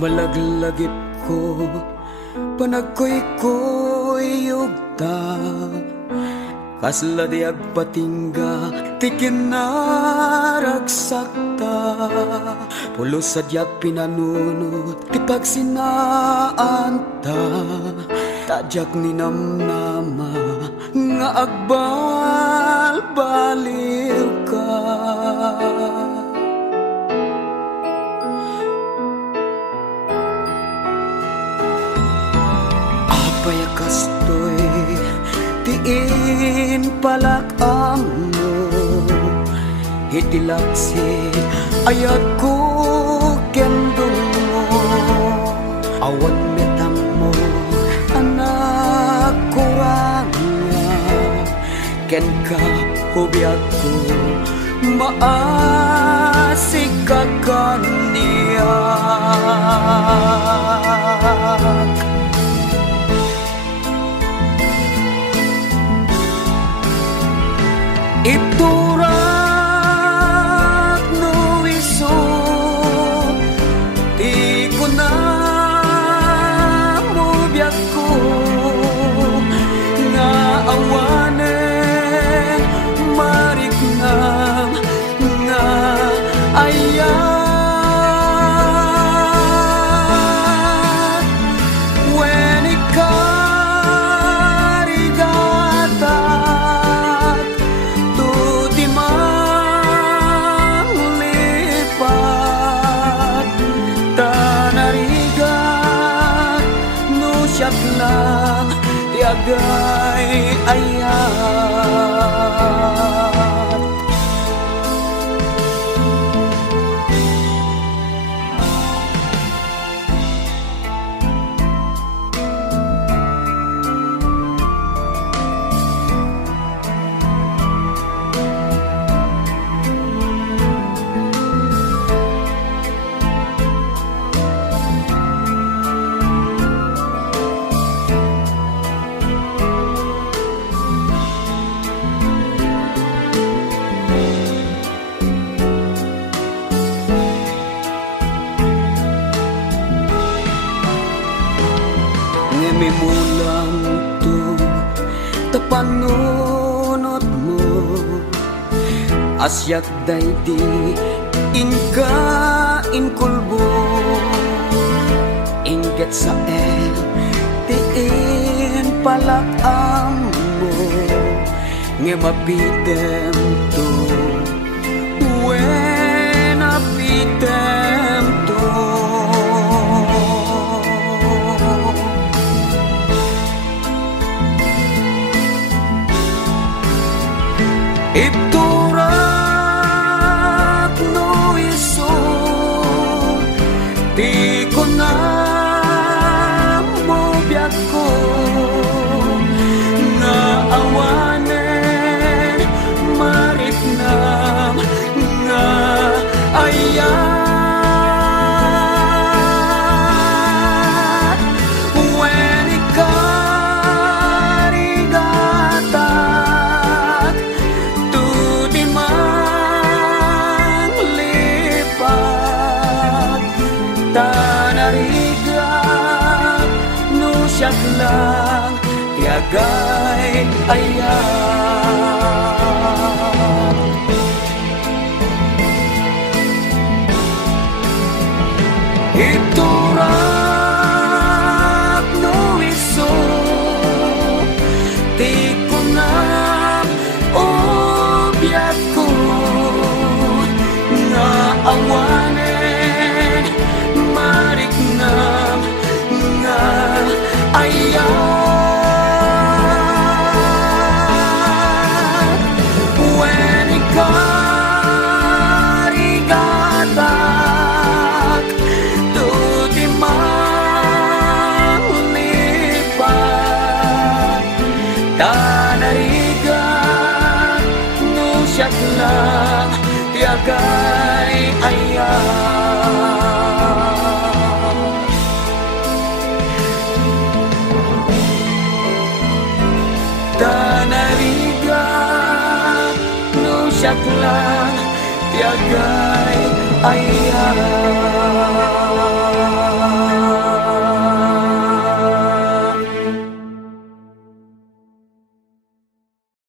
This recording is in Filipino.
Mumalaglagip ko, panagkoy-koy yugta, kasla di agpatingga, ti kinaragsakta. Pulos sadyak pinanunot, ti pagsinaanta, tadyak ni namnama, nga agbalbaliw ka. Payakastoy, tiin palakam mo, hitilaksi ayat ko kendong mo, awan metang mo, anak kurangnya, ken ka hubyak ko, maasik ka kaniya. Iturak no iso, di ko na mo biyak ko, nga awanen mariknam, nga ayan. Lang tiagay ayan. Mulang to tapanunot mo, asyak daydi inka inkulbo, inget sa tiin palakam mo, nga mapitem to when apitem to. Iturak no iso, di ko na mo biyak ko, nga awanen maritnam, nga ayan. Lang tiagay ayan. Iturak no iso, di ko na obiyak ko, nga awanen mariknam, nga ayan. When ikarigatak to di manglipat, tanarigat no siyak lang tiagay ayan. Tanarigat no siyak lang tiagay ayan.